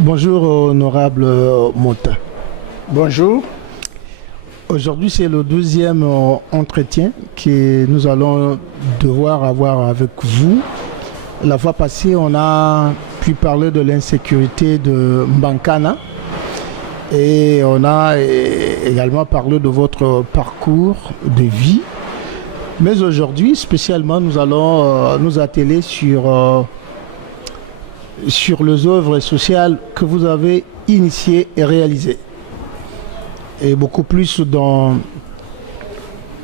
Bonjour, honorable Mota. Bonjour. Aujourd'hui, c'est le deuxième entretien que nous allons devoir avoir avec vous. La fois passée, on a pu parler de l'insécurité de Mbankana et on a également parlé de votre parcours de vie. Mais aujourd'hui, spécialement, nous allons nous atteler sur les œuvres sociales que vous avez initiées et réalisées. Et beaucoup plus dans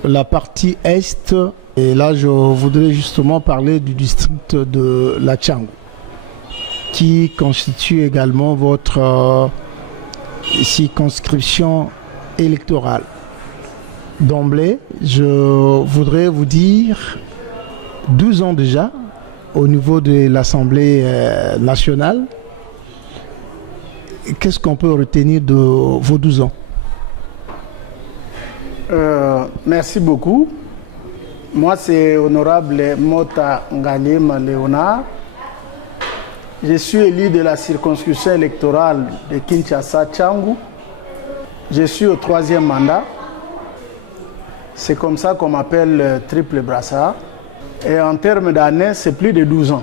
la partie Est. Et là, je voudrais justement parler du district de la Tchangou, qui constitue également votre circonscription électorale. D'emblée, je voudrais vous dire 12 ans déjà au niveau de l'Assemblée nationale. Qu'est-ce qu'on peut retenir de vos 12 ans? Merci beaucoup. Moi, c'est honorable Mota Ngalema Léonard. Je suis élu de la circonscription électorale de Kinshasa-Tchangou. Je suis au 3e mandat. C'est comme ça qu'on m'appelle triple brassard. Et en termes d'années, c'est plus de 12 ans.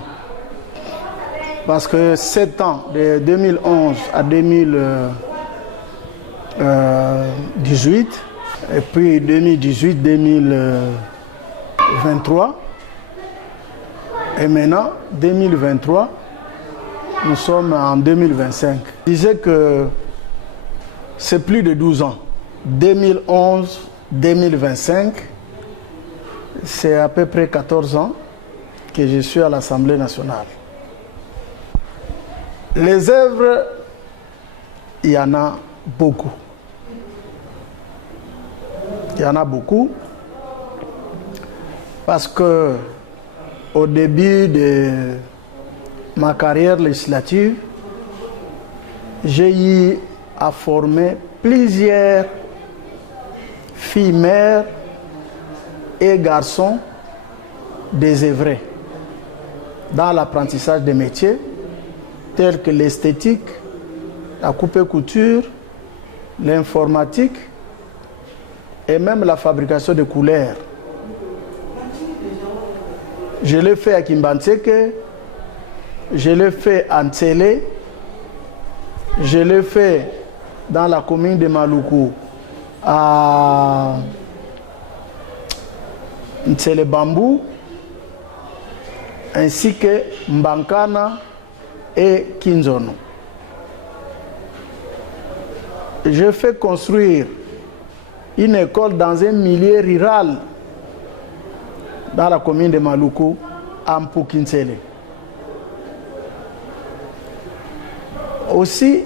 Parce que 7 ans, de 2011 à 2018, et puis 2018-2023, et maintenant 2023, nous sommes en 2025. Je disais que c'est plus de 12 ans. 2011-2025, c'est à peu près 14 ans que je suis à l'Assemblée nationale. Les œuvres, il y en a beaucoup. Il y en a beaucoup parce que au début de ma carrière législative, j'ai eu à former plusieurs filles mères et garçons désœuvrés dans l'apprentissage des métiers tels que l'esthétique, la coupe-couture, l'informatique et même la fabrication de couleurs. Je l'ai fait à Kimbantseke, je l'ai fait à Ntsele, je l'ai fait dans la commune de Maluku à Ntsele Bambou, ainsi que Mbankana et Kinzono. Je fais construire une école dans un milieu rural dans la commune de Maluku, à Mpukinsele. Aussi,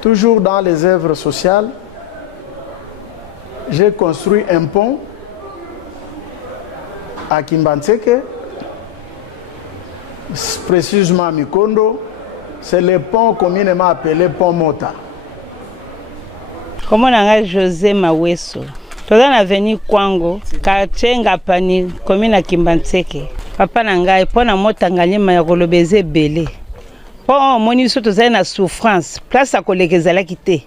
toujours dans les œuvres sociales, j'ai construit un pont à Kimbantseke, précisément à Mikondo. C'est le pont communément appelé pont Mota. Comment on a José Maweso? Toza na veni Kwango, quartier Ngapani, commune à Kimbantseke. Papa nanga epona Mota Ngalema ya kolobeze belé. Po moni so toza na souffrance, place à kolekeza kité.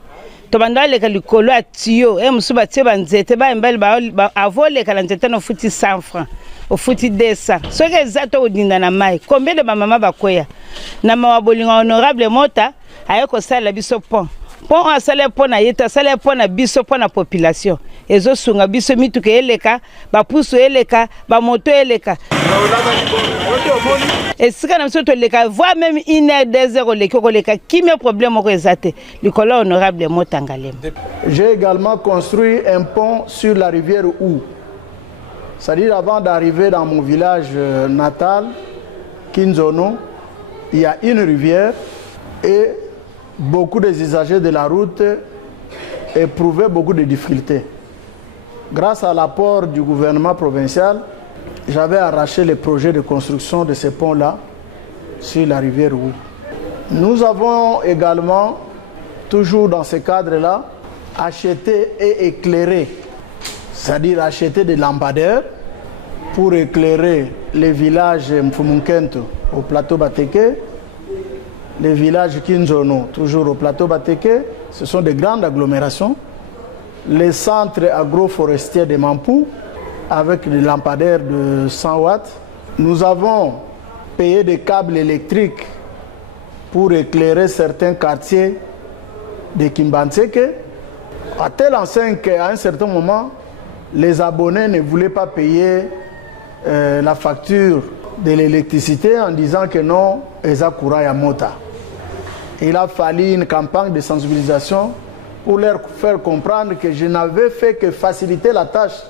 Tobanda leka likolo atio, musuba tie banzete ba mbali ba avole kala nzete no futi 100 francs. Au futi 200. Ce que zato odinda na mai. Combien de mama bakoya? Na mawabolinga honorable Mota ayeko sala biso pont. Pont a sala pont na yeta sala pont na biso pont na population. Ezo sunga biso mituke eleka, ba puso eleka, ba moto eleka. Et si quand on leka voit même une heure 2 heures leka qui me problème ko ezate. Likolo honorable Mota Ngalema. J'ai également construit un pont sur la rivière Ou. C'est-à-dire avant d'arriver dans mon village natal, Kinzono, il y a une rivière et beaucoup des usagers de la route éprouvaient beaucoup de difficultés. Grâce à l'apport du gouvernement provincial, j'avais arraché les projets de construction de ces ponts-là sur la rivière Ou. Nous avons également, toujours dans ce cadre-là, acheté et éclairé, c'est-à-dire acheter des lampadaires pour éclairer les villages Mfumunkento au plateau Bateke les villages Kinzono, toujours au plateau Bateke, ce sont des grandes agglomérations. Les centres agroforestiers de Mampou, avec des lampadaires de 100 watts. Nous avons payé des câbles électriques pour éclairer certains quartiers de Kimbantseke, à telle enseigne qu'à un certain moment, les abonnés ne voulaient pas payer la facture de l'électricité en disant que non, Eza Koura Yamota. Il a fallu une campagne de sensibilisation pour leur faire comprendre que je n'avais fait que faciliter la tâche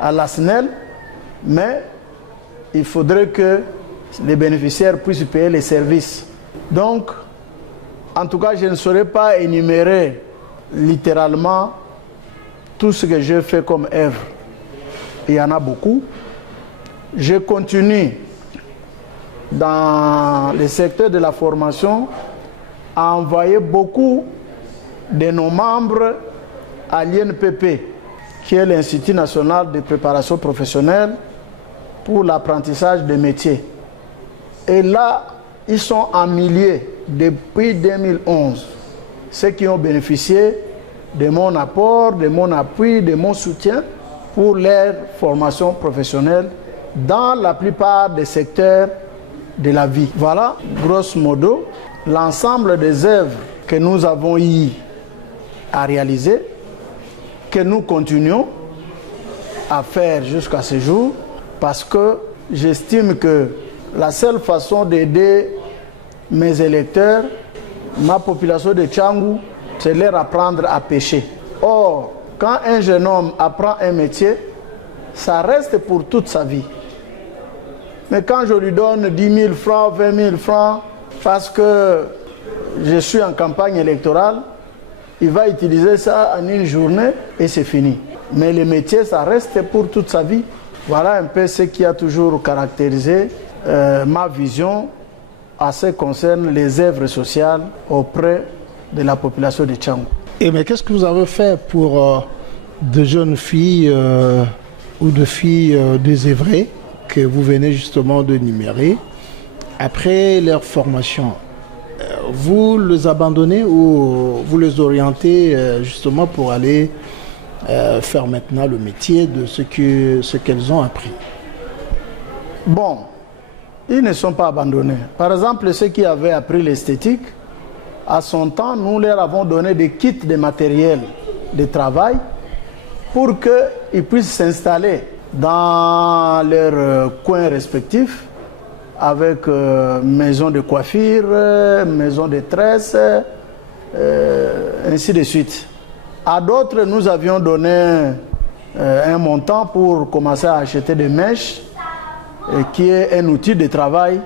à la SNEL, mais il faudrait que les bénéficiaires puissent payer les services. Donc, en tout cas, je ne saurais pas énumérer littéralement tout ce que j'ai fait comme œuvre. Il y en a beaucoup. Je continue dans le secteur de la formation à envoyer beaucoup de nos membres à l'INPP, qui est l'Institut national de préparation professionnelle pour l'apprentissage des métiers. Et là, ils sont en milliers depuis 2011. Ceux qui ont bénéficié de mon apport, de mon appui, de mon soutien pour leur formation professionnelle dans la plupart des secteurs de la vie. Voilà, grosso modo, l'ensemble des œuvres que nous avons eu à réaliser, que nous continuons à faire jusqu'à ce jour, parce que j'estime que la seule façon d'aider mes électeurs, ma population de Tchangou, c'est leur apprendre à pêcher. Or, quand un jeune homme apprend un métier, ça reste pour toute sa vie. Mais quand je lui donne 10 000 francs, 20 000 francs, parce que je suis en campagne électorale, il va utiliser ça en une journée et c'est fini. Mais le métier, ça reste pour toute sa vie. Voilà un peu ce qui a toujours caractérisé ma vision en ce qui concerne les œuvres sociales auprès de la population de Tchangou. Et mais qu'est-ce que vous avez fait pour de jeunes filles ou de filles désœuvrées que vous venez justement de numérer après leur formation? Vous les abandonnez ou vous les orientez justement pour aller faire maintenant le métier de ce qu'elles ont appris? Bon, ils ne sont pas abandonnés. Par exemple, ceux qui avaient appris l'esthétique, à son temps, nous leur avons donné des kits de matériel de travail pour qu'ils puissent s'installer dans leurs coins respectifs avec maison de coiffure, maison de tresse, ainsi de suite. À d'autres, nous avions donné un montant pour commencer à acheter des mèches, qui est un outil de travail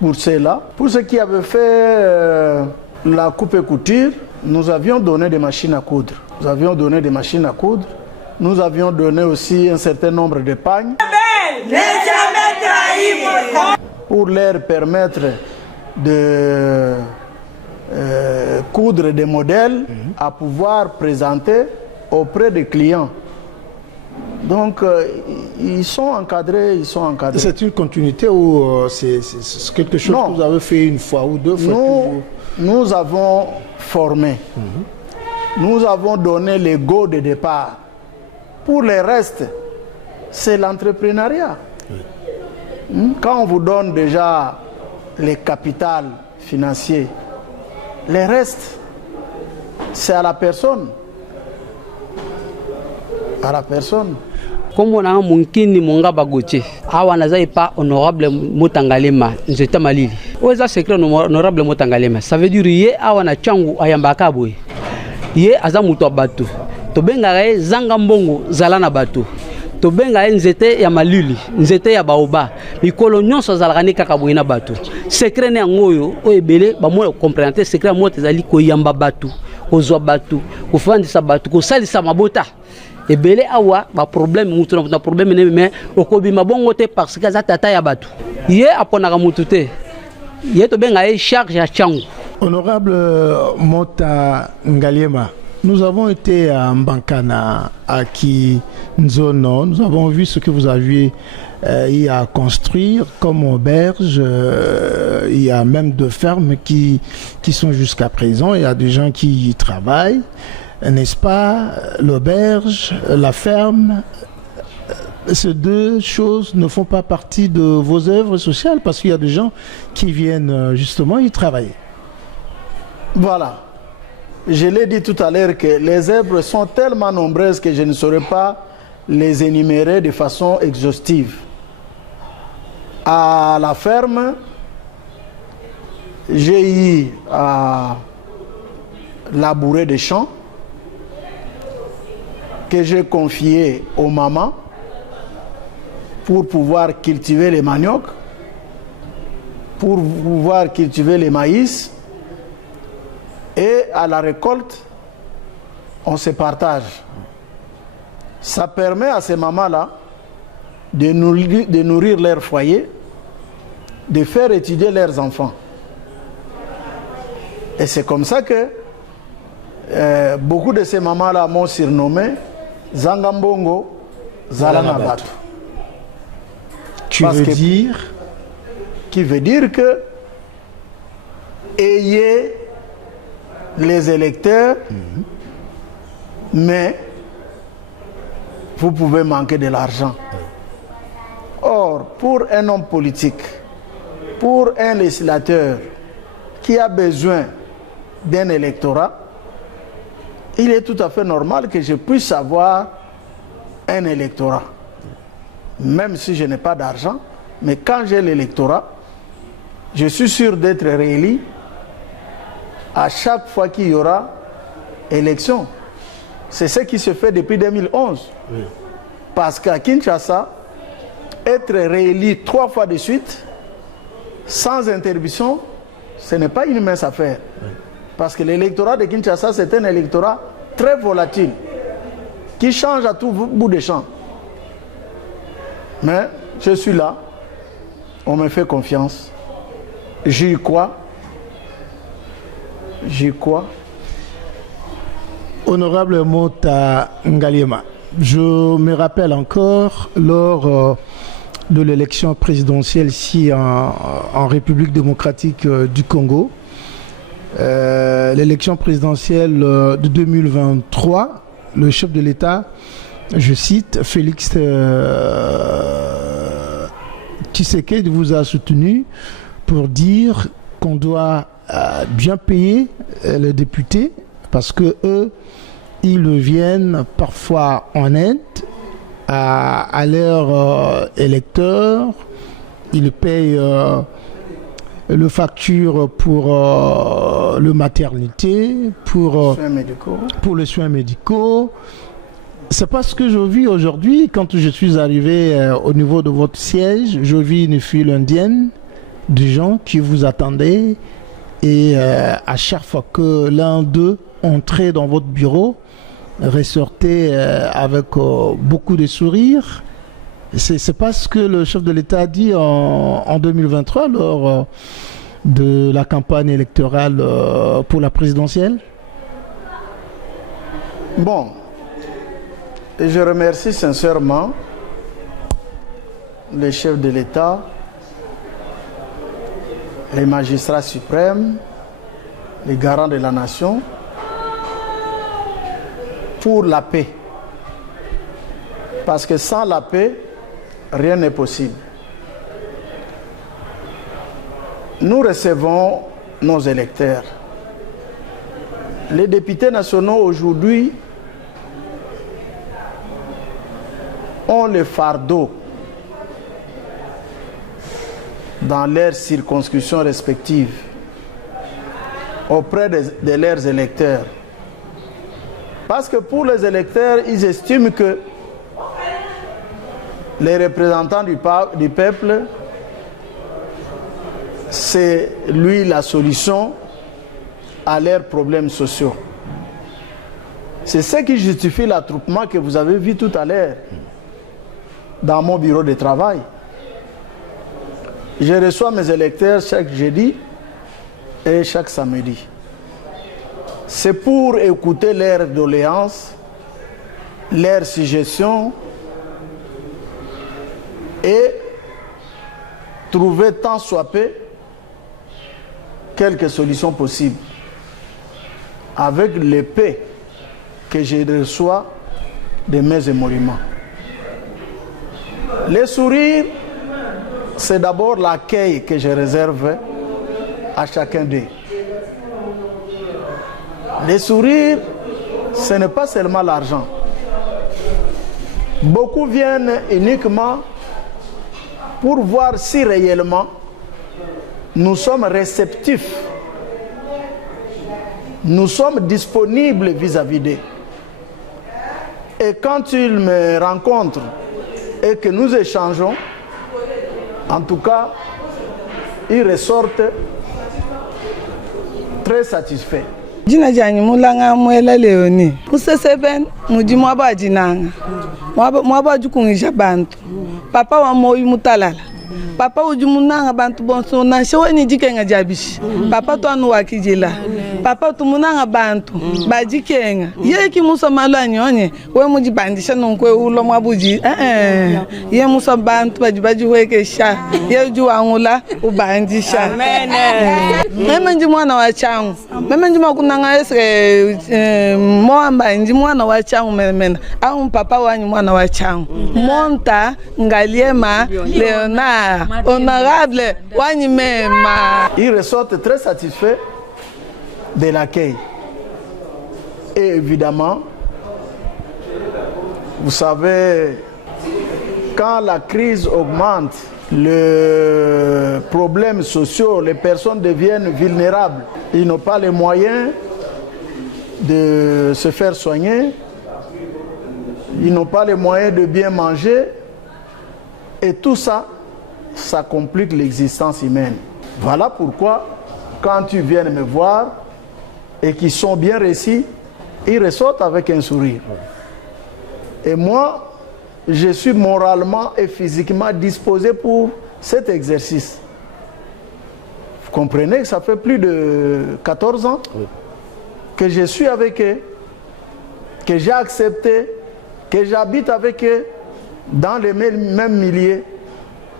pour ceux-là. Pour ceux qui avaient fait la coupe et couture, nous avions donné des machines à coudre. Nous avions donné des machines à coudre. Nous avions donné aussi un certain nombre de pagnes pour leur permettre de coudre des modèles à pouvoir présenter auprès des clients. Donc, ils sont encadrés, C'est une continuité ou c'est quelque chose que vous avez fait une fois ou deux fois? Nous avons formé. Nous avons donné les go de départ. Pour le reste, c'est l'entrepreneuriat. Quand on vous donne déjà les capitales financiers, le reste, c'est à la personne. À la personne. Comme on a un monkini monga bagoche, awa nazai pas honorable Motangalema, nzeta malili. Oza secret honorable Motangalema. Ça veut dire yé awa na Tchangou ayambaka boy. Yé aza muto bato. To benga ye zanga mbongo zala na bato. To benga ye nzete ya malili, nzete ya baoba. Mikolo nyonso zalaka ne kaka boy na bato. Secret ne ngoyo o ebele ba mo comprendre secret mo tezali ko yamba bato, ko zwa bato, ko fandisa bato, ko salisa mabota. Et belé awa ba problème mutu na problème ne mais okobi mabongo te parce que za tata ya batu ye apona ka mutu te ye to benga ye charge ya Tchangou. Honorable Mota Ngaliema, Nous avons été à Mbankana, à Kinzono. Nous avons vu ce que vous aviez eu à construire comme auberge. Il y a même 2 fermes qui sont jusqu'à présent. Il y a des gens qui y travaillent, n'est-ce pas? L'auberge, la ferme. Ces 2 choses ne font pas partie de vos œuvres sociales parce qu'il y a des gens qui viennent justement y travailler. Voilà. Je l'ai dit tout à l'heure que les œuvres sont tellement nombreuses que je ne saurais pas les énumérer de façon exhaustive. À la ferme, j'ai eu à labourer des champs que j'ai confiés aux mamans pour pouvoir cultiver les maniocs, pour pouvoir cultiver les maïs. Et à la récolte, on se partage. Ça permet à ces mamans-là de nourrir leur foyer, de faire étudier leurs enfants. Et c'est comme ça que beaucoup de ces mamans-là m'ont surnommé Zangambongo Zalanabatu. Qui veut dire que ayez les électeurs, mais vous pouvez manquer de l'argent. Or, pour un homme politique, pour un législateur qui a besoin d'un électorat, il est tout à fait normal que je puisse avoir un électorat. Même si je n'ai pas d'argent, mais quand j'ai l'électorat, je suis sûr d'être réélu à chaque fois qu'il y aura élection. C'est ce qui se fait depuis 2011. Oui. Parce qu'à Kinshasa, être réélu 3 fois de suite, sans interruption, ce n'est pas une mince affaire. Oui. Parce que l'électorat de Kinshasa, c'est un électorat très volatile, qui change à tout bout de champ. Mais je suis là, on me fait confiance, j'y crois. J'y crois. Honorable Mota Ngaliema, je me rappelle encore lors de l'élection présidentielle ici en République démocratique du Congo, l'élection présidentielle de 2023, le chef de l'État, je cite, Félix Tshisekedi vous a soutenu pour dire qu'on doit bien payer les députés parce que eux, ils viennent parfois en aide à leurs électeurs, ils payent le facture pour le maternité, pour les soins médicaux. C'est pas ce que je vis aujourd'hui. Quand je suis arrivé au niveau de votre siège, je vis une file indienne de gens qui vous attendaient. Et à chaque fois que l'un d'eux entrait dans votre bureau, ressortait avec beaucoup de sourires. C'est pas ce que le chef de l'État a dit en 2023 lors de la campagne électorale pour la présidentielle? Bon, et je remercie sincèrement le chef de l'État, les magistrats suprêmes, les garants de la nation, pour la paix. Parce que sans la paix, rien n'est possible. Nous recevons nos électeurs. Les députés nationaux aujourd'hui ont le fardeau dans leurs circonscriptions respectives auprès de leurs électeurs. Parce que pour les électeurs, ils estiment que les représentants du peuple, c'est lui la solution à leurs problèmes sociaux. C'est ce qui justifie l'attroupement que vous avez vu tout à l'heure dans mon bureau de travail. Je reçois mes électeurs chaque jeudi et chaque samedi. c'est pour écouter leurs doléances, leurs suggestions et trouver tant soit peu quelques solutions possibles avec l'épée que je reçois de mes émoluments. Les sourires, c'est d'abord l'accueil que je réserve à chacun d'eux. Les sourires, ce n'est pas seulement l'argent. Beaucoup viennent uniquement pour voir si réellement nous sommes réceptifs, nous sommes disponibles vis-à-vis d'eux. Et quand ils me rencontrent et que nous échangeons, en tout cas, ils ressortent très satisfaits. Jina jani mulanga mwela leoni museseben mujimwa ba jinanga mwaba jukungisha bantu papa wa moyi mutalala papa ujumunanga bantu bonso na shawani jikenga jabishi papa to anu wakijila papa tumunanga bantu bajikenga yeki muso malanyonye we mujibandisha nonkwe ulo mwabuji ye muso bantu bajibaji wekesha ye juangula ubandisha amen meme nji mwana wa changu meme nji makunanga ese moamba nji mwana wa changu meme au papa wanyu mwana wa changu monta ngaliema Léonard honorable wanyu mema. Ils ressortent très satisfaits de l'accueil. Et évidemment, vous savez, quand la crise augmente, les problèmes sociaux, les personnes deviennent vulnérables. Ils n'ont pas les moyens de se faire soigner. Ils n'ont pas les moyens de bien manger. Et tout ça, ça complique l'existence humaine. Voilà pourquoi, quand tu viens me voir et qu'ils sont bien réussis, ils ressortent avec un sourire. Et moi, je suis moralement et physiquement disposé pour cet exercice. Vous comprenez que ça fait plus de 14 ans que je suis avec eux, que j'ai accepté, que j'habite avec eux dans les mêmes milieux.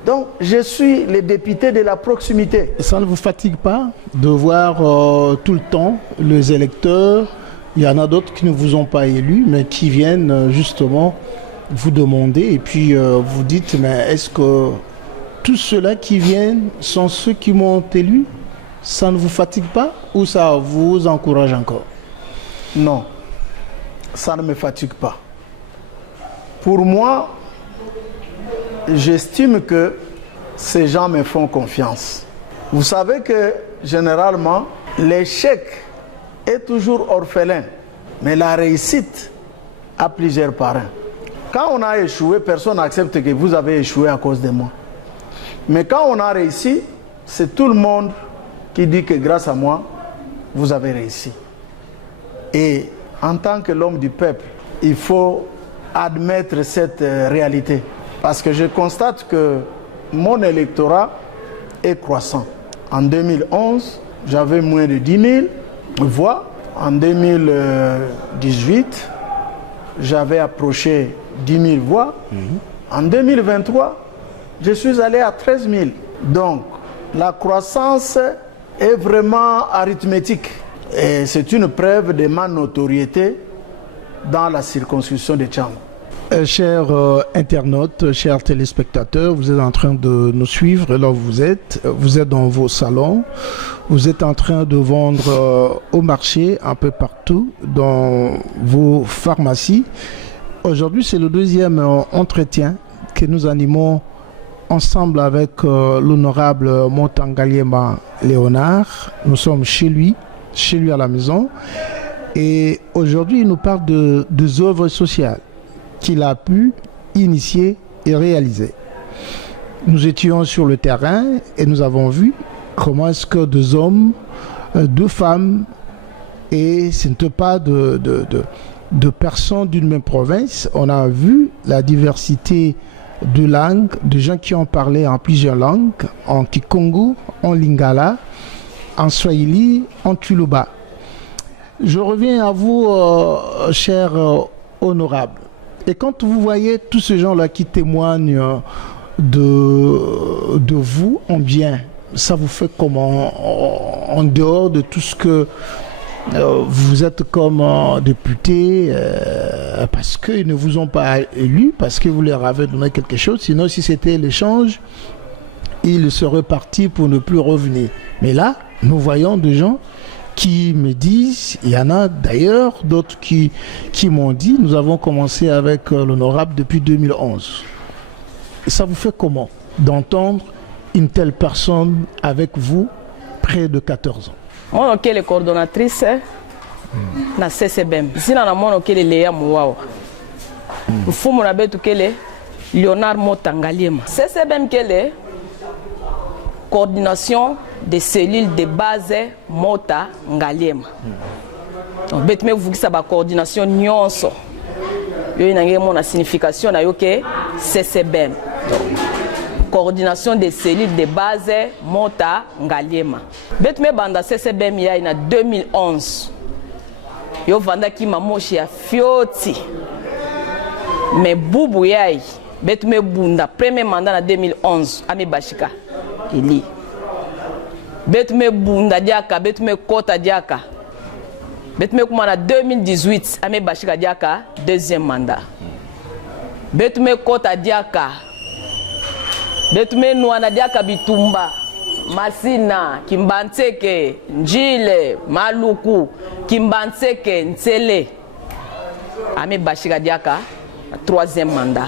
Donc, je suis le député de la proximité. Ça ne vous fatigue pas de voir tout le temps les électeurs? Il y en a d'autres qui ne vous ont pas élus, mais qui viennent justement vous demander. Et puis, vous dites, mais est-ce que tous ceux-là qui viennent sont ceux qui m'ont élu? Ça ne vous fatigue pas ou ça vous encourage encore? Non, ça ne me fatigue pas. Pour moi, j'estime que ces gens me font confiance. Vous savez que généralement, l'échec est toujours orphelin, mais la réussite a plusieurs parrains. Quand on a échoué, personne n'accepte que vous avez échoué à cause de moi. Mais quand on a réussi, c'est tout le monde qui dit que grâce à moi, vous avez réussi. Et en tant que l'homme du peuple, il faut admettre cette réalité. Parce que je constate que mon électorat est croissant. En 2011, j'avais moins de 10 000 voix. En 2018, j'avais approché 10 000 voix. En 2023, je suis allé à 13 000. Donc, la croissance est vraiment arithmétique. Et c'est une preuve de ma notoriété dans la circonscription de Tchang. Chers internautes, chers téléspectateurs, vous êtes en train de nous suivre là où vous êtes dans vos salons, vous êtes en train de vendre au marché un peu partout, dans vos pharmacies. Aujourd'hui, c'est le deuxième entretien que nous animons ensemble avec l'honorable Montangaliema Léonard. Nous sommes chez lui à la maison. Et aujourd'hui, il nous parle des œuvres sociales qu'il a pu initier et réaliser. Nous étions sur le terrain et nous avons vu comment est-ce que deux hommes, deux femmes, et ce n'était pas de personnes d'une même province, on a vu la diversité de langues, de gens qui ont parlé en plusieurs langues, en Kikongo, en Lingala, en Swahili, en Tuluba. Je reviens à vous, cher honorable. Et quand vous voyez tous ces gens-là qui témoignent de vous en bien, ça vous fait comment en dehors de tout ce que vous êtes comme député parce qu'ils ne vous ont pas élu, parce que vous leur avez donné quelque chose. Sinon, si c'était l'échange, ils seraient partis pour ne plus revenir. Mais là, nous voyons des gens qui me disent, il y en a d'ailleurs d'autres qui m'ont dit, nous avons commencé avec l'honorable depuis 2011. Et ça vous fait comment d'entendre une telle personne avec vous près de 14 ans? Moi, je suis coordonnatrice na CCBM. Si na mono kele Léa Mouawa. Mfumu na betu kele Léonard Motangaliema. CCBM kele coordination des cellules de base Mota Ngaliema. Donc betu me vous sa ba coordination nyonso. Yo inange mona signification na yo ke CCBM. Coordination des cellules de base Mota Ngaliema. Betume banda CCBM ya ina 2011. Yo vanda ki mamoshi ya fioti. Me bubu yai. Betume bunda premier mandat na 2011 ame bashika. Ili. Betume bunda diaka, betume kota diaka. Betume kuma na 2018 ame bashika diaka deuxième mandat. Betume kota diaka. Betume nuana diaka bitumba, Masina, Kimbantseke, Njile, Maluku, Kimbantseke, Ntsele. Ame bashika diaka, troisième mandat.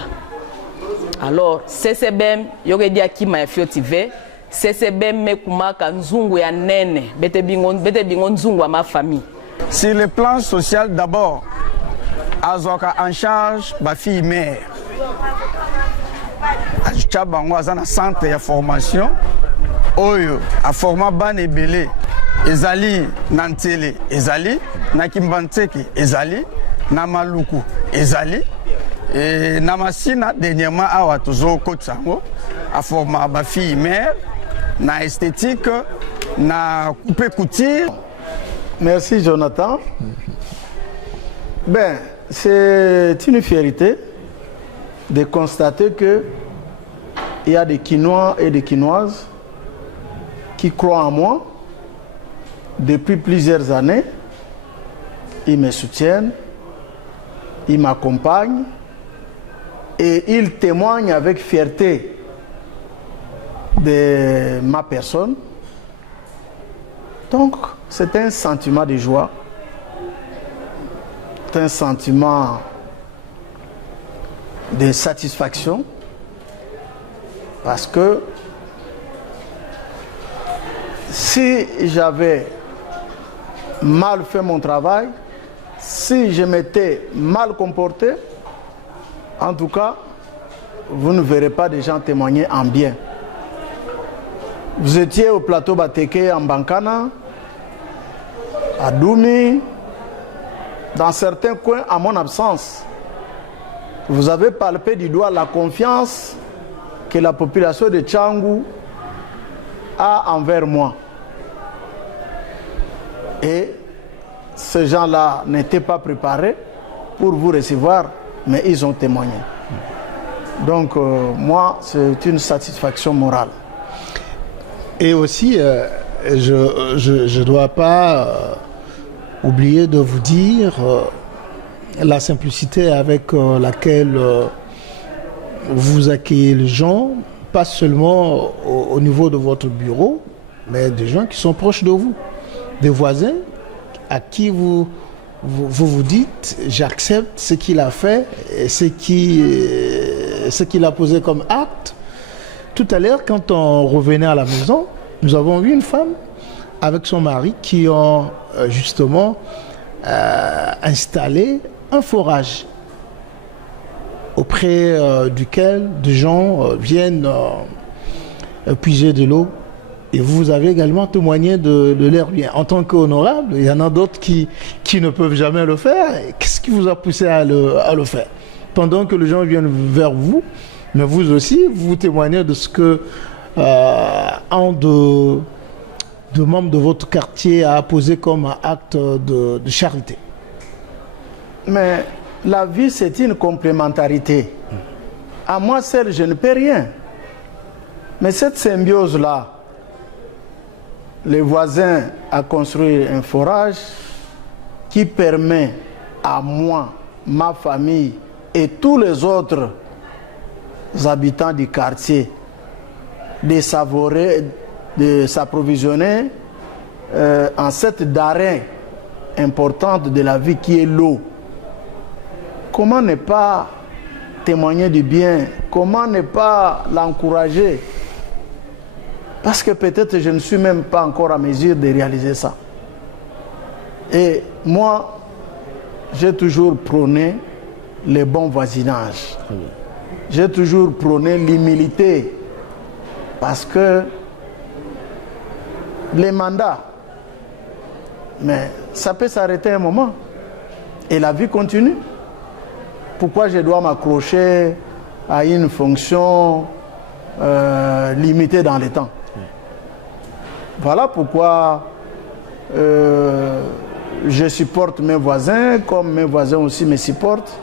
Alors, CCBM, yoge dia kima ya fiotive, CCBM me kumaka nzungu ya nene, bete bingon nzungu wa ma famille. Sur le plan social, d'abord, azoka en charge ba fille mère. Achabango azana centre ya formation oyo a forma ban ebele ezali na Ntsele ezali na Kimbantseke ezali na Maluku ezali et na Masina dernièrement awa tozo kotsango a forma ba fille mère na esthétique na coupe couture. Merci Jonathan. Ben, c'est une fierté de constater que il y a des Quinois et des Quinoises qui croient en moi depuis plusieurs années. Ils me soutiennent, ils m'accompagnent et ils témoignent avec fierté de ma personne. Donc, c'est un sentiment de joie, c'est un sentiment de satisfaction. Parce que si j'avais mal fait mon travail, si je m'étais mal comporté, en tout cas, vous ne verrez pas des gens témoigner en bien. Vous étiez au plateau Bateke en Bankana, à Doumi, dans certains coins à mon absence. Vous avez palpé du doigt la confiance que la population de Tchangou a envers moi. Et ces gens-là n'étaient pas préparés pour vous recevoir, mais ils ont témoigné. Donc moi, c'est une satisfaction morale. Et aussi, je ne dois pas oublier de vous dire la simplicité avec laquelle vous accueillez les gens, pas seulement au niveau de votre bureau, mais des gens qui sont proches de vous, des voisins à qui vous dites j'accepte ce qu'il a fait et ce qu'il a posé comme acte. Tout à l'heure, quand on revenait à la maison, nous avons vu une femme avec son mari qui ont justement installé un forage auprès duquel des gens viennent puiser de l'eau. Et vous avez également témoigné de leur bien. En tant qu'honorable, il y en a d'autres qui ne peuvent jamais le faire. Qu'est-ce qui vous a poussé à le faire? Pendant que les gens viennent vers vous, mais vous aussi, vous témoignez de ce que, en de de membres de votre quartier a posé comme acte de charité? Mais la vie, c'est une complémentarité. À moi seul, je ne peux rien. Mais cette symbiose-là, les voisins ont construit un forage qui permet à moi, ma famille et tous les autres habitants du quartier de savourer, de s'approvisionner en cette denrée importante de la vie qui est l'eau. Comment ne pas témoigner du bien? Comment ne pas l'encourager? Parce que peut-être je ne suis même pas encore à mesure de réaliser ça. Et moi, j'ai toujours prôné le bon voisinage. J'ai toujours prôné l'humilité. Parce que les mandats, mais ça peut s'arrêter un moment. Et la vie continue. Pourquoi je dois m'accrocher à une fonction limitée dans le temps? Voilà pourquoi je supporte mes voisins, comme mes voisins aussi me supportent.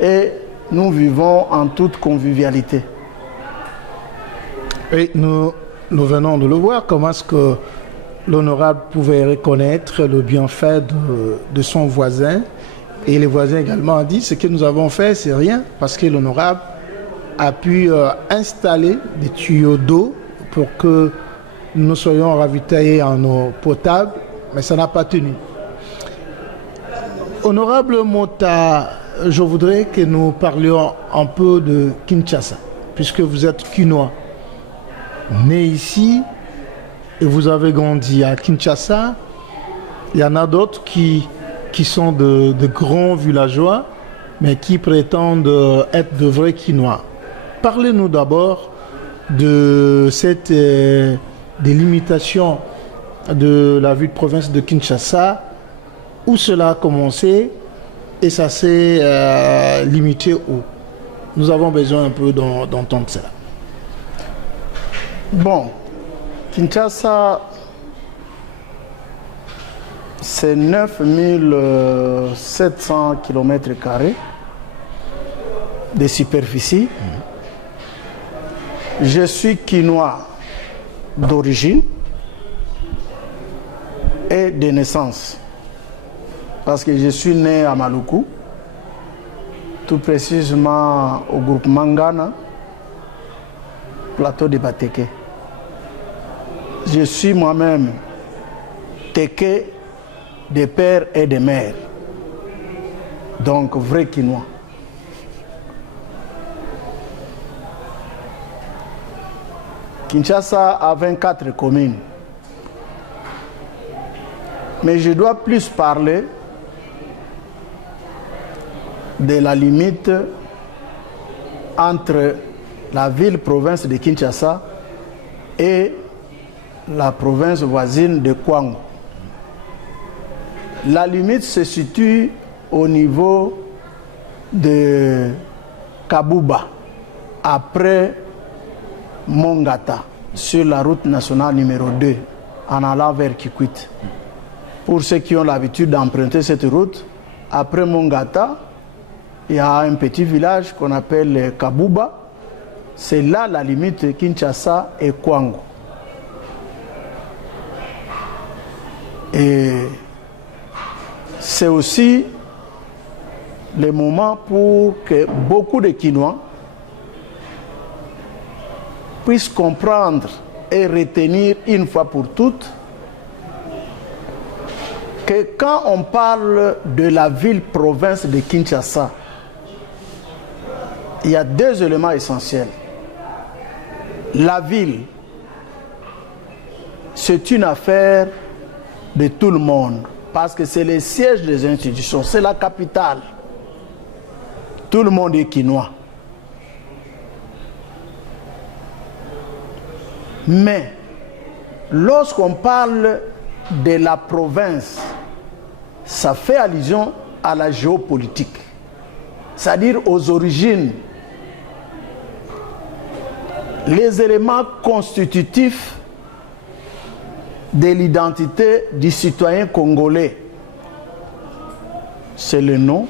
Et nous vivons en toute convivialité. Et nous venons de le voir. Comment est-ce que l'honorable pouvait reconnaître le bienfait de son voisin? Et les voisins également ont dit, ce que nous avons fait, c'est rien, parce que l'honorable a pu installer des tuyaux d'eau pour que nous soyons ravitaillés en eau potable, mais ça n'a pas tenu. Honorable Mota, je voudrais que nous parlions un peu de Kinshasa, puisque vous êtes Kinois, né ici, et vous avez grandi à Kinshasa. Il y en a d'autres qui sont de grands villageois, mais qui prétendent être de vrais Kinois. Parlez-nous d'abord de cette délimitation de la ville de province de Kinshasa, où cela a commencé et ça s'est limité où? Nous avons besoin un peu d'entendre cela. Bon, Kinshasa, c'est 9700 km² de superficie. Je suis Kinois d'origine et de naissance. Parce que je suis né à Maluku, tout précisément au groupe Mangana, plateau de Bateke. Je suis moi-même Teke de père et de mère, donc vrai Kinois. Kinshasa a 24 communes. Mais je dois plus parler de la limite entre la ville-province de Kinshasa et la province voisine de Kwango. La limite se situe au niveau de Kabuba, après Mongata, sur la route nationale numéro 2, en allant vers Kikwit. Pour ceux qui ont l'habitude d'emprunter cette route, après Mongata, il y a un petit village qu'on appelle Kabuba. C'est là la limite Kinshasa et Kwango. Et c'est aussi le moment pour que beaucoup de Kinois puissent comprendre et retenir une fois pour toutes que quand on parle de la ville-province de Kinshasa, il y a deux éléments essentiels. La ville, c'est une affaire de tout le monde, parce que c'est le siège des institutions, c'est la capitale. Tout le monde est Kinois. Mais lorsqu'on parle de la province, ça fait allusion à la géopolitique, c'est-à-dire aux origines, les éléments constitutifs de l'identité du citoyen congolais. C'est le nom,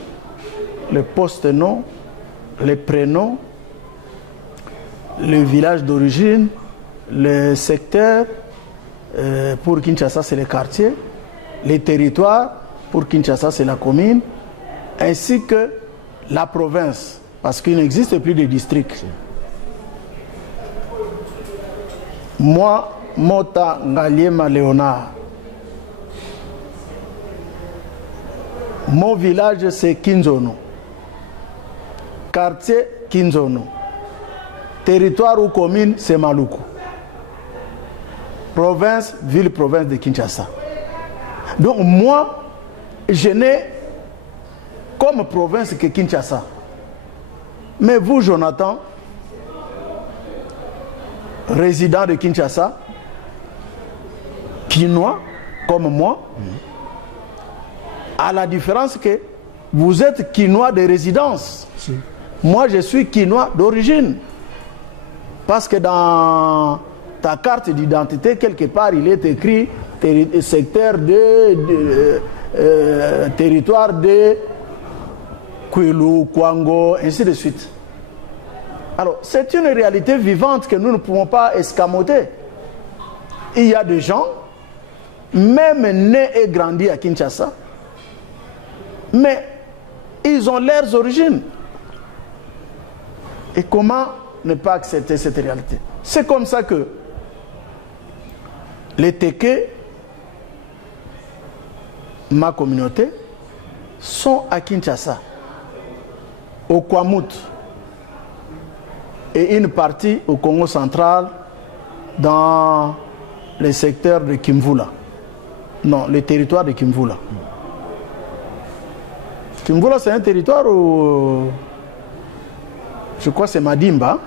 le post-nom, les prénoms, le village d'origine, le secteur, pour Kinshasa c'est le quartier, les territoires, pour Kinshasa c'est la commune, ainsi que la province, parce qu'il n'existe plus de districts. Moi, Mota Ngaliema Léonard, mon village c'est Kinzono, quartier Kinzono, territoire ou commune c'est Maluku, province, ville-province de Kinshasa. Donc moi, je n'ai comme province que Kinshasa. Mais vous, Jonathan, résident de Kinshasa, Kinois, comme moi, à la différence que vous êtes Kinois de résidence. Si. Moi, je suis Kinois d'origine. Parce que dans ta carte d'identité, quelque part, il est écrit secteur de territoire de Kwilu, Kwango, ainsi de suite. Alors, c'est une réalité vivante que nous ne pouvons pas escamoter. Il y a des gens, même nés et grandis à Kinshasa, mais ils ont leurs origines. Et comment ne pas accepter cette réalité? C'est comme ça que les Téké, ma communauté, sont à Kinshasa, au Kwamut, et une partie au Congo central, dans les secteurs de Kimvula. Non, le territoire de Kimvula. Kimvula, c'est un territoire où, je crois que c'est Madimba,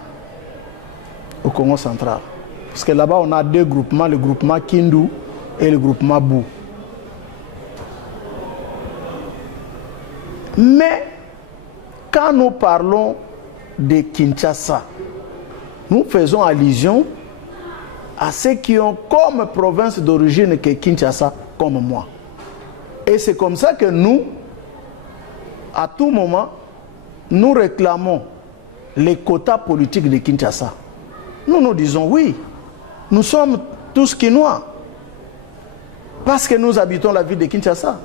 au Congo central. Parce que là-bas, on a deux groupements, le groupement Kindu et le groupement Bou. Mais, quand nous parlons de Kinshasa, nous faisons allusion à ceux qui ont comme province d'origine que Kinshasa, comme moi. Et c'est comme ça que nous, à tout moment, nous réclamons les quotas politiques de Kinshasa. Nous nous disons oui, nous sommes tous Kinois, parce que nous habitons la ville de Kinshasa.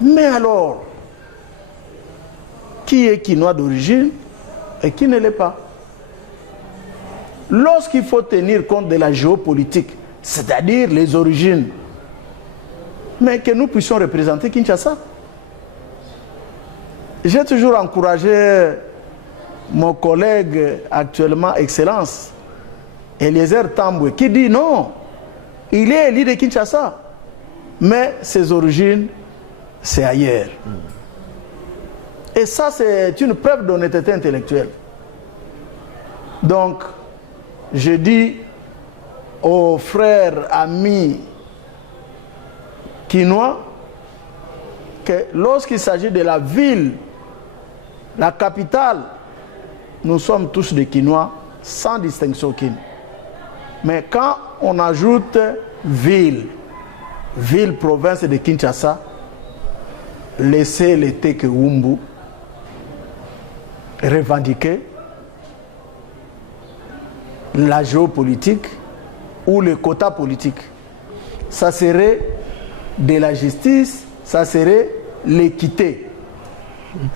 Mais alors, qui est Kinois d'origine et qui ne l'est pas? Lorsqu'il faut tenir compte de la géopolitique, c'est-à-dire les origines, mais que nous puissions représenter Kinshasa. J'ai toujours encouragé mon collègue actuellement, Excellence, Eliezer Tambwe, qui dit non, il est élu de Kinshasa, mais ses origines, c'est ailleurs. Et ça, c'est une preuve d'honnêteté intellectuelle. Donc, je dis aux frères, amis Kinois, que lorsqu'il s'agit de la ville, la capitale, nous sommes tous des Kinois, sans distinction aucune. Mais quand on ajoute ville, ville-province de Kinshasa, laissez les Téké Wumbu revendiquer la géopolitique ou le quota politique. Ça serait de la justice, ça serait l'équité.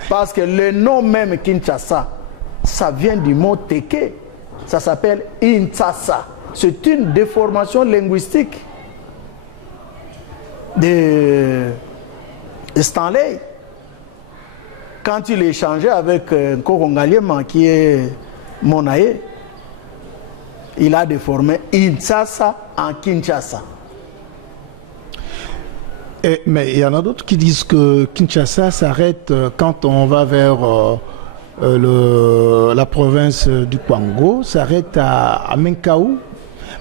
Parce que le nom même Kinshasa, ça vient du mot Téké. Ça s'appelle Intsasa. C'est une déformation linguistique de Stanley. Quand il échangeait avec Nkokongaliema, qui est mon aïe, il a déformé Intsasa en Kinshasa. Mais il y en a d'autres qui disent que Kinshasa s'arrête quand on va vers la province du Kwango, s'arrête à Menkaou.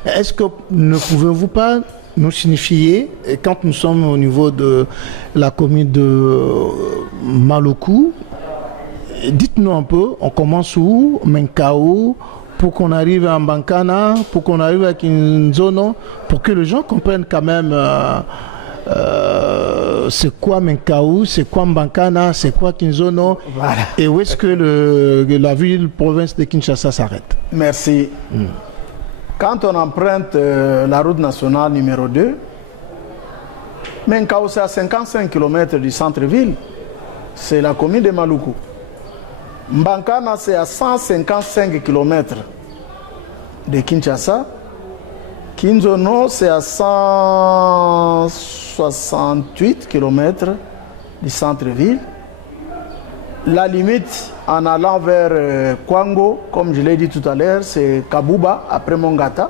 Est-ce que ne pouvez-vous pas nous signifier, quand nous sommes au niveau de la commune de Maluku, dites-nous un peu, on commence où, Menkaou, pour qu'on arrive à Mbankana, pour qu'on arrive à Kinzono, pour que les gens comprennent quand même c'est quoi Menkaou, c'est quoi Mbankana, c'est quoi Kinzono, Voilà. et où est-ce que la ville-province de Kinshasa s'arrête. Merci. Quand on emprunte la route nationale numéro 2, Menkaou c'est à 55 km du centre-ville, c'est la commune de Maluku. Mbankana c'est à 155 km de Kinshasa. Kinzono c'est à 168 km du centre-ville. La limite en allant vers Kwango, comme je l'ai dit tout à l'heure, c'est Kabuba, après Mongata.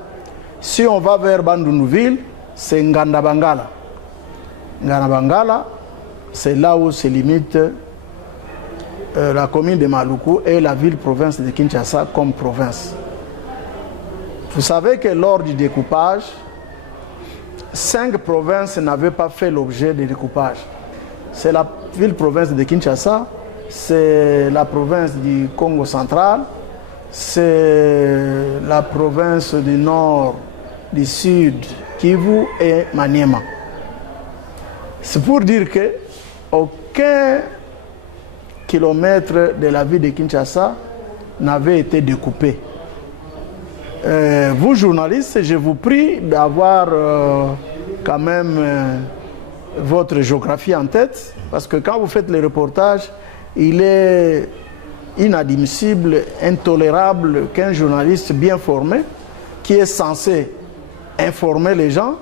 Si on va vers Bandunuville, c'est Ngandabangala. Ngandabangala, c'est là où se limite la commune de Maluku et la ville-province de Kinshasa comme province. Vous savez que lors du découpage, 5 provinces n'avaient pas fait l'objet du découpage. C'est la ville-province de Kinshasa, c'est la province du Congo central, c'est la province du nord, du sud, Kivu et Maniema. C'est pour dire que aucun kilomètre de la ville de Kinshasa n'avait été découpé. Vous journalistes, je vous prie d'avoir quand même votre géographie en tête, parce que quand vous faites les reportages, il est inadmissible, intolérable qu'un journaliste bien formé, qui est censé informer les gens,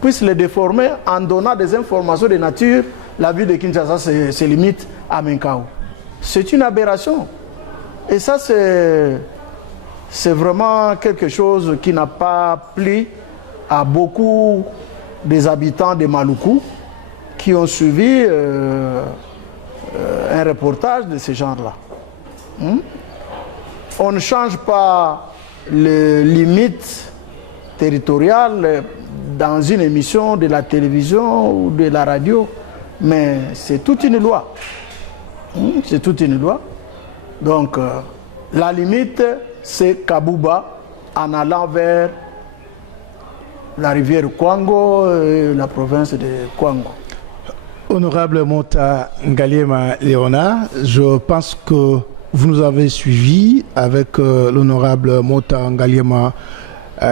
puisse les déformer en donnant des informations de nature. La ville de Kinshasa se limite à Menkaou. C'est une aberration. Et ça, c'est vraiment quelque chose qui n'a pas plu à beaucoup des habitants de Maluku qui ont suivi un reportage de ce genre-là. On ne change pas les limites territoriales dans une émission de la télévision ou de la radio, mais c'est toute une loi. C'est toute une loi. Donc, la limite, c'est Kabuba en allant vers la rivière Kwango et la province de Kwango. Honorable Mota Ngaliema Léonard, je pense que vous nous avez suivis avec l'honorable Mota Ngaliema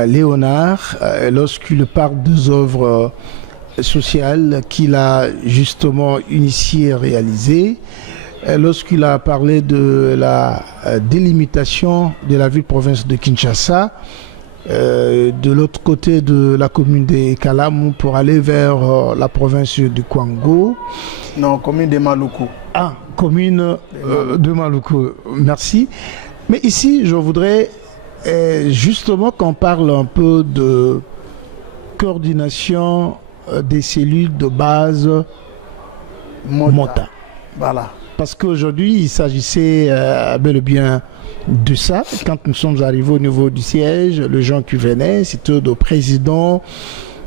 Léonard lorsqu'il parle des œuvres sociales qu'il a justement initiées et réalisées, lorsqu'il a parlé de la délimitation de la ville-province de Kinshasa, de l'autre côté de la commune de Kalamu pour aller vers la province du Kwango. Non, commune de Maluku. Ah, commune de Maluku, merci. Mais ici, je voudrais justement qu'on parle un peu de coordination des cellules de base Mota. Voilà. Parce qu'aujourd'hui, il s'agissait bel et bien de ça. Quand nous sommes arrivés au niveau du siège, les gens qui venaient, c'était des présidents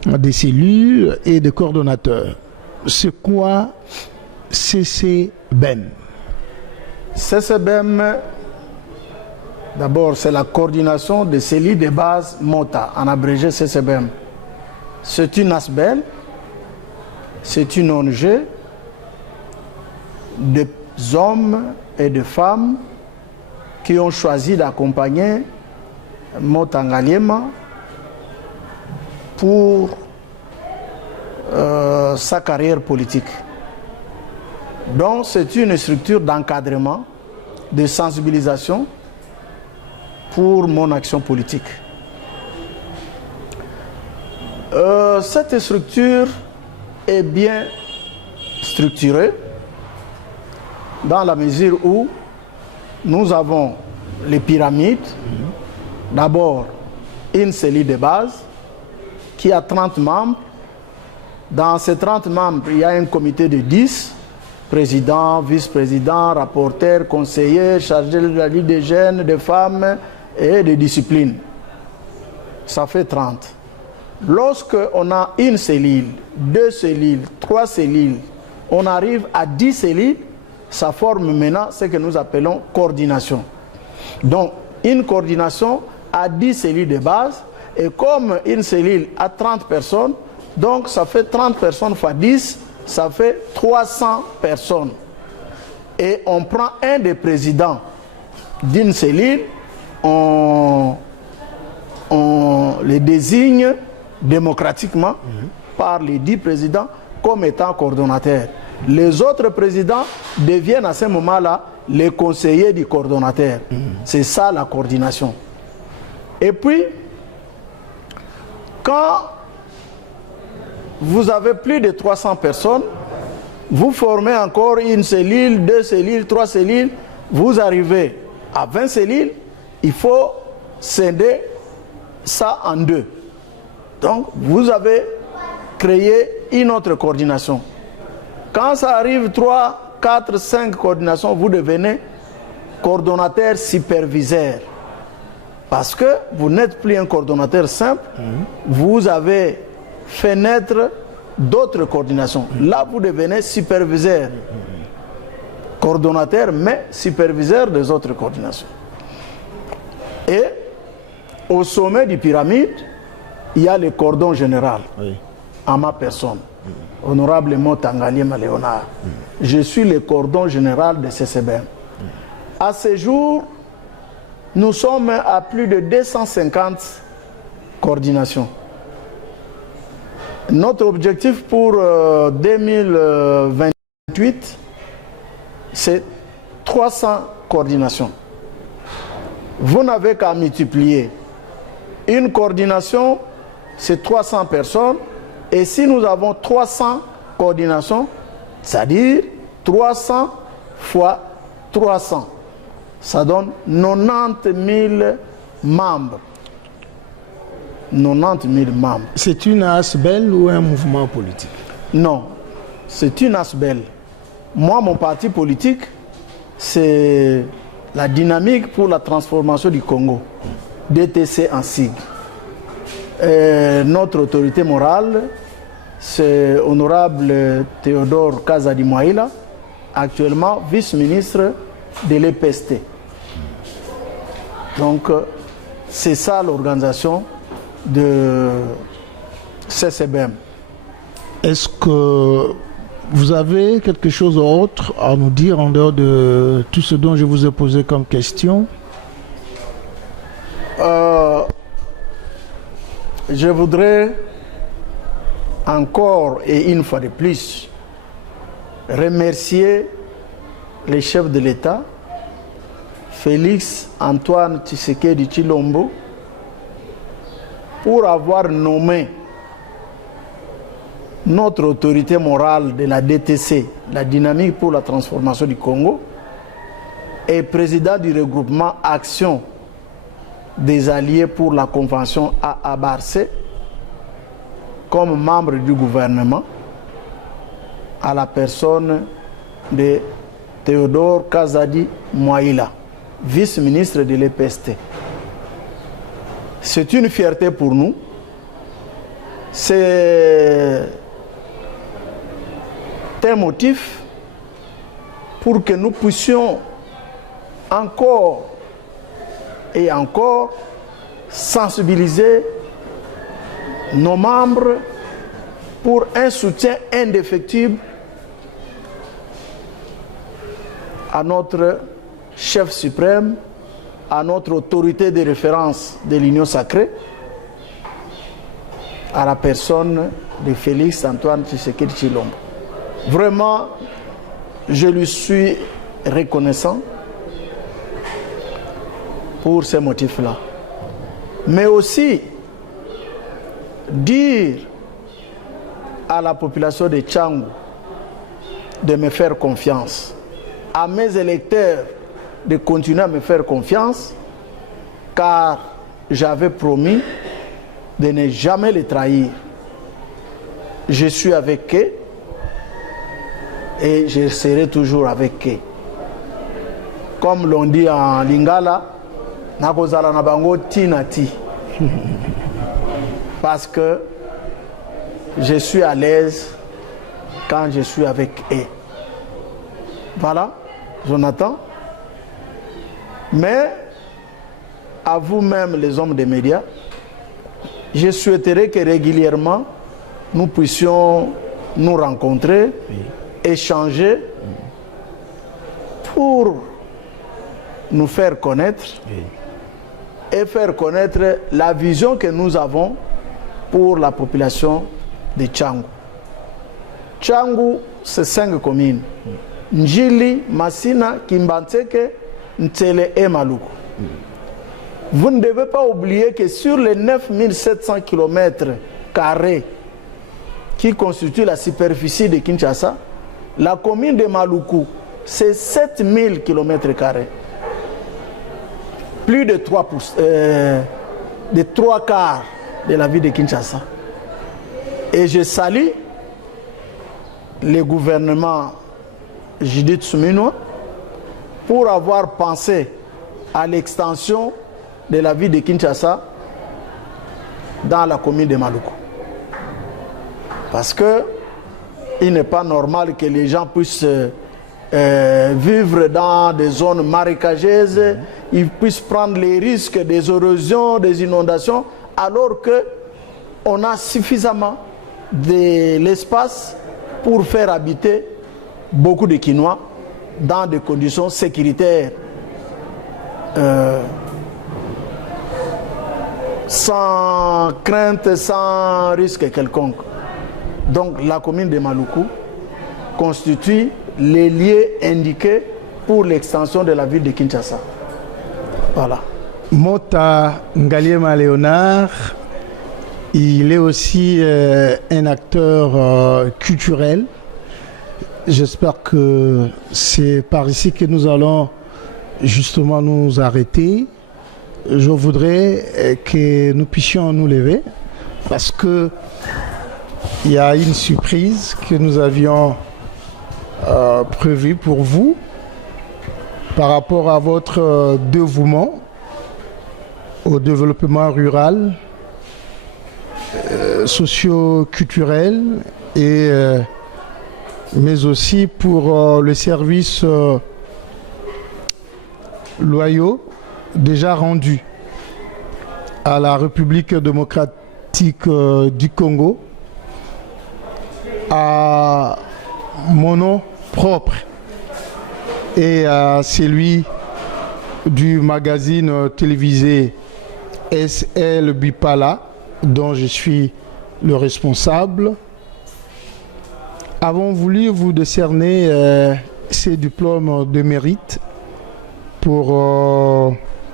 des cellules et des coordonnateurs. C'est quoi CCBEM? CCBEM, d'abord, c'est la coordination des cellules de base Mota, en abrégé CCBEM. C'est une ASBEL, c'est une ONG de hommes et de femmes qui ont choisi d'accompagner Mota Ngaliema pour sa carrière politique. Donc c'est une structure d'encadrement, de sensibilisation pour mon action politique. Cette structure est bien structurée dans la mesure où nous avons les pyramides. D'abord, une cellule de base qui a 30 membres. Dans ces 30 membres, il y a un comité de 10, président, vice-président, rapporteur, conseiller, chargé de la vie des jeunes, des femmes et des disciplines. Ça fait 30. Lorsque on a une cellule, 2 cellules, 3 cellules, on arrive à 10 cellules, ça forme maintenant ce que nous appelons coordination. Donc, Une coordination a 10 cellules de base. Et comme une cellule a 30 personnes, donc ça fait 30 personnes fois 10, ça fait 300 personnes. Et on prend un des présidents d'une cellule, on les désigne démocratiquement par les 10 présidents comme étant coordonnateurs. Les autres présidents deviennent à ce moment-là les conseillers du coordonnateur. C'est ça la coordination. Et puis, quand vous avez plus de 300 personnes, vous formez encore une cellule, 2 cellules, 3 cellules, vous arrivez à 20 cellules, il faut scinder ça en 2. Donc, vous avez créé une autre coordination. Quand ça arrive 3, 4, 5 coordinations, vous devenez coordonnateur superviseur. Parce que vous n'êtes plus un coordonnateur simple, vous avez fait naître d'autres coordinations. Là, vous devenez superviseur. Coordonnateur, mais superviseur des autres coordinations. Et au sommet du pyramide, il y a le cordon général, à ma personne. Honorablement Tangaliema Léonard. Je suis le cordon général de CCBM. À ce jour, nous sommes à plus de 250 coordinations. Notre objectif pour 2028, c'est 300 coordinations. Vous n'avez qu'à multiplier. Une coordination, c'est 300 personnes. Et si nous avons 300 coordinations, c'est-à-dire 300 fois 300, ça donne 90 000 membres. 90 000 membres. C'est une ASBEL ou un mouvement politique? Non, c'est une ASBEL. Moi, mon parti politique, c'est la dynamique pour la transformation du Congo, DTC en SIG. Notre autorité morale, c'est Honorable Théodore Kazadi Mouaïla, actuellement vice-ministre de l'EPST. Donc, c'est ça l'organisation de CCBM. Est-ce que vous avez quelque chose d'autre à nous dire en dehors de tout ce dont je vous ai posé comme question? Je voudrais encore et une fois de plus remercier les chefs de l'État, Félix Antoine Tshisekedi Tshilombo, pour avoir nommé notre autorité morale de la DTC, la dynamique pour la transformation du Congo, et président du regroupement Action des alliés pour la convention à Abarcé, comme membre du gouvernement, à la personne de Théodore Kazadi Mouaïla, vice-ministre de l'EPST. C'est une fierté pour nous. C'est un motif pour que nous puissions encore et encore sensibiliser nos membres pour un soutien indéfectible à notre chef suprême, à notre autorité de référence de l'Union sacrée, à la personne de Félix Antoine Tshisekedi Tshilombo. Vraiment, je lui suis reconnaissant pour ces motifs-là. Mais aussi, dire à la population de Tchangou de me faire confiance, à mes électeurs de continuer à me faire confiance, car j'avais promis de ne jamais les trahir. Je suis avec eux et je serai toujours avec eux. Comme l'on dit en Lingala, nakozala na bango tinati. Parce que je suis à l'aise quand je suis avec eux. Voilà, Jonathan. Mais à vous-même les hommes des médias, je souhaiterais que régulièrement nous puissions nous rencontrer, échanger pour nous faire connaître et faire connaître la vision que nous avons pour la population de Tchangu. Tchangu, c'est 5 communes. Njili, Massina, Kimbantseke, Ntsele et Maluku. Vous ne devez pas oublier que sur les 9700 km qui constituent la superficie de Kinshasa, la commune de Maluku, c'est 7000 km. Plus de 3 quarts de la ville de Kinshasa. Et je salue le gouvernement Judith Suminwa pour avoir pensé à l'extension de la ville de Kinshasa dans la commune de Maluku. Parce que il n'est pas normal que les gens puissent vivre dans des zones marécageuses, ils puissent prendre les risques des érosions, des inondations, alors qu'on a suffisamment de l'espace pour faire habiter beaucoup de Kinois dans des conditions sécuritaires sans crainte, sans risque quelconque. Donc la commune de Maluku constitue les lieux indiqués pour l'extension de la ville de Kinshasa. Voilà. Mota Ngaliema Léonard, il est aussi un acteur culturel. J'espère que c'est par ici que nous allons justement nous arrêter. Je voudrais que nous puissions nous lever parce que il y a une surprise que nous avions prévue pour vous par rapport à votre dévouement au développement rural, socio-culturel et mais aussi pour le service loyaux déjà rendus à la République démocratique du Congo, à mon nom propre et à celui du magazine télévisé SL Bipala, dont je suis le responsable, avons voulu vous décerner ces diplômes de mérite pour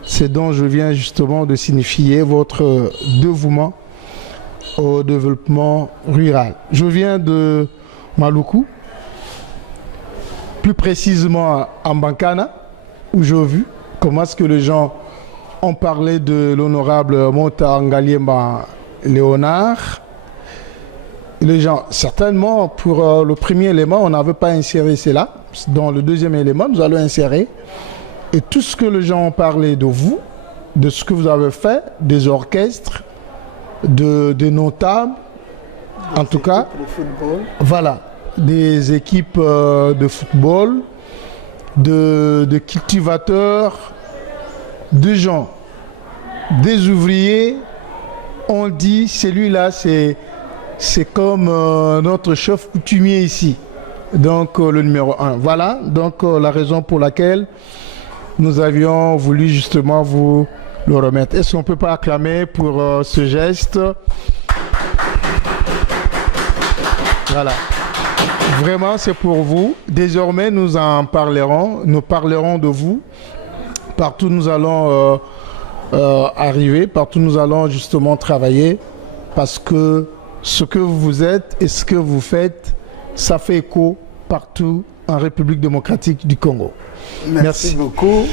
ce dont je viens justement de signifier votre dévouement au développement rural. Je viens de Maluku, plus précisément à Mbankana, où j'ai vu comment est-ce que les gens ont parlé de l'honorable Mota Ngaliema Léonard. Les gens, certainement, pour le premier élément, on n'avait pas inséré cela. Dans le deuxième élément, nous allons insérer. Et tout ce que les gens ont parlé de vous, de ce que vous avez fait, des orchestres, des notables, en tout cas, voilà, des équipes de football, de cultivateurs, de gens, des ouvriers. On dit, celui-là, c'est comme notre chef coutumier ici, donc le numéro 1. Voilà, donc la raison pour laquelle nous avions voulu justement vous le remettre. Est-ce qu'on ne peut pas acclamer pour ce geste? Voilà. Vraiment, c'est pour vous. Désormais, nous en parlerons. Nous parlerons de vous. Partout nous allons arriver, partout nous allons justement travailler, parce que ce que vous êtes et ce que vous faites, ça fait écho partout en République démocratique du Congo. Merci beaucoup.